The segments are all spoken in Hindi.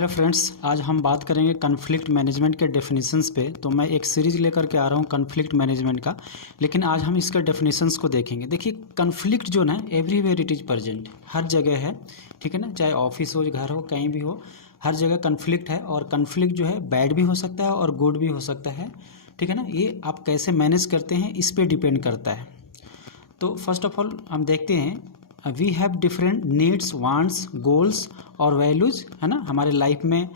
हेलो फ्रेंड्स, आज हम बात करेंगे कन्फ्लिक्ट मैनेजमेंट के डेफिनेशंस पे। तो मैं एक सीरीज़ लेकर के आ रहा हूँ कन्फ्लिक्ट मैनेजमेंट का, लेकिन आज हम इसके डेफिनेशंस को देखेंगे। देखिए, कन्फ्लिक्ट जो ना एवरीवेयर इट इज़ प्रेजेंट, हर जगह है, ठीक है ना। चाहे ऑफिस हो, घर हो, कहीं भी हो, हर जगह कन्फ्लिक्ट है। और कन्फ्लिक्ट जो है बैड भी हो सकता है और गुड भी हो सकता है, ठीक है ना। ये आप कैसे मैनेज करते हैं इस पर डिपेंड करता है। तो फर्स्ट ऑफ ऑल हम देखते हैं, we have different needs, wants, goals और वैल्यूज़, है ना। हमारे लाइफ में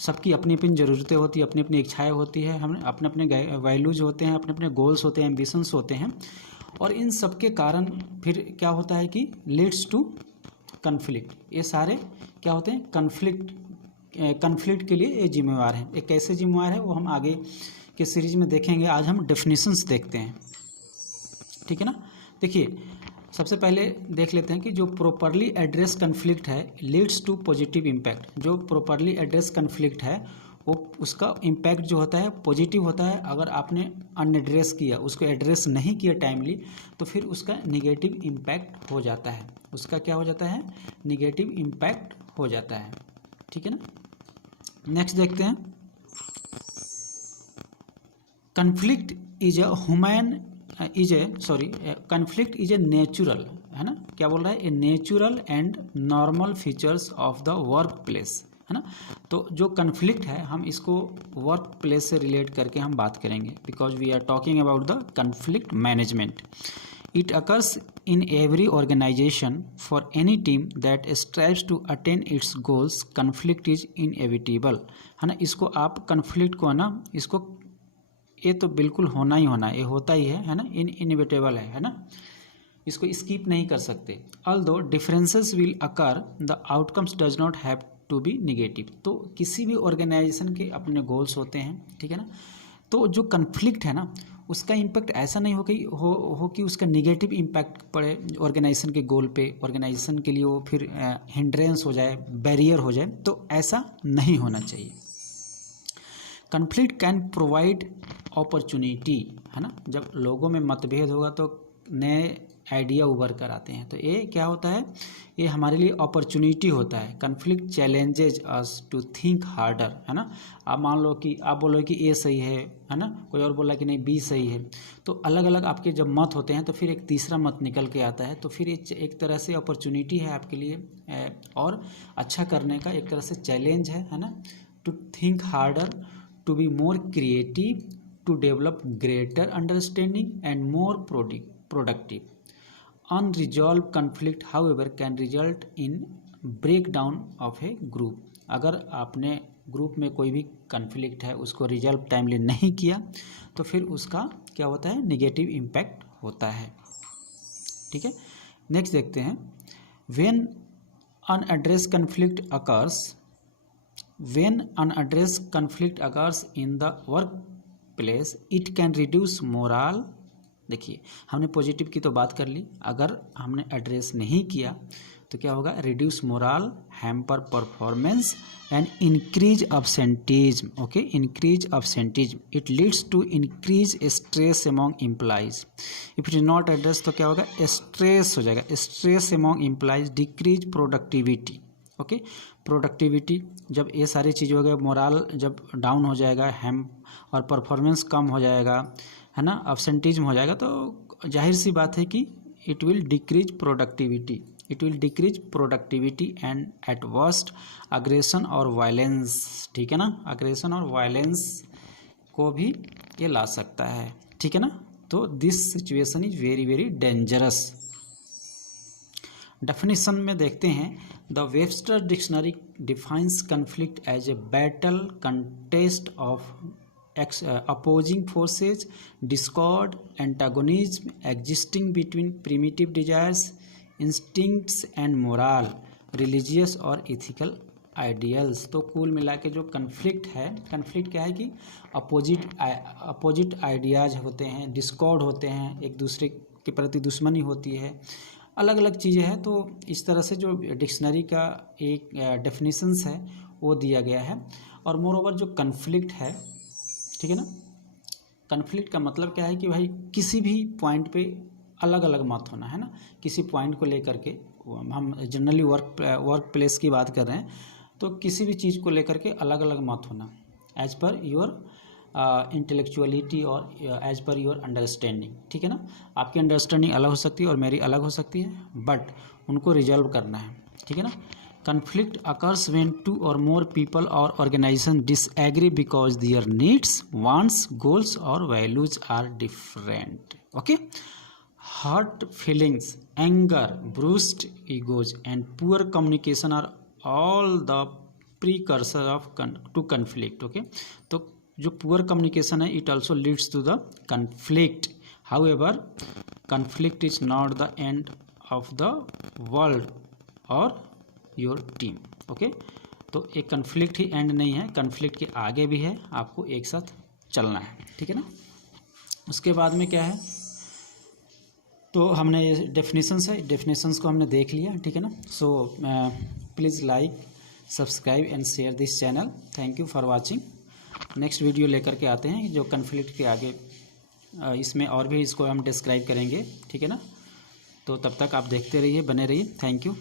सबकी अपनी अपनी ज़रूरतें होती है, अपनी अपनी इच्छाएं होती है, हम अपने अपने वैल्यूज़ होते हैं, अपने अपने गोल्स होते हैं, एम्बिशंस होते हैं। और इन सब के कारण फिर क्या होता है कि लीड्स टू कन्फ्लिक्ट। ये सारे क्या होते हैं, कन्फ्लिक्ट के लिए ये जिम्मेवार हैं। एक कैसे जिम्मेवार है वो हम आगे के सीरीज में देखेंगे। आज हम डेफिनेशंस देखते हैं, ठीक है ना। देखिए, सबसे पहले देख लेते हैं कि जो प्रॉपरली एड्रेस कन्फ्लिक्ट है लीड्स टू पॉजिटिव इम्पैक्ट। जो प्रॉपरली एड्रेस कन्फ्लिक्ट है वो उसका इम्पैक्ट जो होता है पॉजिटिव होता है। अगर आपने अनएड्रेस किया, उसको एड्रेस नहीं किया टाइमली, तो फिर उसका निगेटिव इम्पैक्ट हो जाता है। उसका क्या हो जाता है, निगेटिव इम्पैक्ट हो जाता है, ठीक है ना। नेक्स्ट देखते हैं, conflict is a human conflict is a natural, है ना। क्या बोल रहा है, a natural and normal features of the work place, है ना। तो जो कन्फ्लिक्ट है हम इसको वर्क प्लेस से रिलेट करके हम बात करेंगे, because we are talking about the conflict management. It occurs in every organisation for any team that strives to attain its goals. Conflict is inevitable, है ना। इसको आप कन्फ्लिक्ट को, है ना, इसको ये तो बिल्कुल होना ही होना, ये होता ही है ना, इनएविटेबल है ना। इसको स्किप नहीं कर सकते। Although differences will occur, the outcomes does not have to be negative. तो किसी भी ऑर्गेनाइजेशन के अपने गोल्स होते हैं, ठीक है ना। तो जो कन्फ्लिक्ट है ना, उसका इम्पैक्ट ऐसा नहीं हो कि उसका निगेटिव इम्पैक्ट पड़े ऑर्गेनाइजेशन के गोल पे, ऑर्गेनाइजेशन के लिए वो फिर हिंड्रेंस हो जाए, बैरियर हो जाए। तो ऐसा नहीं होना चाहिए। कन्फ्लिक्ट कैन प्रोवाइड अपॉर्चुनिटी, है ना। जब लोगों में मतभेद होगा तो नए आइडिया उभर कर आते हैं। तो ये क्या होता है, ये हमारे लिए अपॉर्चुनिटी होता है। Conflict challenges us to think harder, है ना। आप मान लो कि आप बोलो कि ए सही है ना, कोई और बोला कि नहीं बी सही है। तो अलग अलग आपके जब मत होते हैं तो फिर एक तीसरा मत निकल के आता है। तो फिर एक तरह से अपॉर्चुनिटी है आपके लिए और अच्छा करने का, एक तरह से चैलेंज है ना। To think harder, to be more creative, to develop greater understanding and more productive. Unresolved conflict, however, can result in breakdown of a group. अगर आपने ग्रुप में कोई भी कन्फ्लिक्ट है उसको रिजॉल्व टाइमली नहीं किया तो फिर उसका क्या होता है, निगेटिव इम्पैक्ट होता है, ठीक है। नेक्स्ट देखते हैं, when unaddressed conflict occurs, when unaddressed conflict occurs in the workplace, it can reduce morale. देखिए, हमने पॉजिटिव की तो बात कर ली, अगर हमने एड्रेस नहीं किया तो क्या होगा, reduce morale, hamper performance and increase absenteeism. Okay, increase absenteeism, it leads to increase stress among employees. If it is not address तो क्या होगा, स्ट्रेस हो जाएगा, stress among employees, decrease productivity. Okay, productivity, जब ये सारी चीज़ हो गए, मोरल जब डाउन हो जाएगा, हैम और परफॉर्मेंस कम हो जाएगा, है ना, अब्सेंटीज्म हो जाएगा, तो जाहिर सी बात है कि it will decrease productivity, and eight worst aggression और वायलेंस, ठीक है ना। अग्रेशन और वायलेंस को भी ये ला सकता है, ठीक है ना। तो this situation is very very dangerous. Definition में देखते हैं, the Webster dictionary defines conflict as a battle contest of opposing forces, discord, antagonism existing between primitive desires, instincts and moral, religious और ethical ideals। तो कुल मिला के जो कन्फ्लिक्ट है, कन्फ्लिक्ट क्या है कि अपोजिट आइडियाज होते हैं, डिस्कॉर्ड होते हैं, एक दूसरे के प्रति दुश्मनी होती है, अलग अलग चीज़ें हैं। तो इस तरह से जो डिक्शनरी का एक डेफिनेशंस है वो दिया गया है। और मोर ओवर जो कन्फ्लिक्ट है, ठीक है ना, कन्फ्लिक्ट का मतलब क्या है कि भाई किसी भी पॉइंट पे अलग अलग मत होना, है ना। किसी पॉइंट को लेकर के हम जनरली वर्क प्लेस की बात कर रहे हैं, तो किसी भी चीज़ को लेकर के अलग अलग मत होना, एज पर योर इंटेलेक्चुअलिटी और एज पर योर अंडरस्टैंडिंग, ठीक है ना। आपकी अंडरस्टैंडिंग अलग हो सकती है और मेरी अलग हो सकती है, बट उनको रिजॉल्व करना है, ठीक है ना। conflict occurs when two or more people or organization disagree because their needs, wants, goals or values are different. Okay, hurt feelings, anger, bruised egos and poor communication are all the precursor of to conflict. Okay, तो जो पुअर कम्युनिकेशन है it also leads to the conflict. However, conflict is not the end of the world or your team. Okay, तो एक कन्फ्लिक्ट ही एंड नहीं है, कन्फ्लिक्ट के आगे भी है, आपको एक साथ चलना है, ठीक है ना। उसके बाद में क्या है, तो हमने ये डेफिनेशंस है, डेफिनेशंस को हमने देख लिया, ठीक है ना। So please like, subscribe and share this channel. Thank you for watching. Next video लेकर के आते हैं जो कन्फ्लिक्ट के आगे, इसमें और भी इसको हम डिस्क्राइब करेंगे, ठीक है ना। तो तब तक आप देखते रहिए, बने रहिए. Thank you.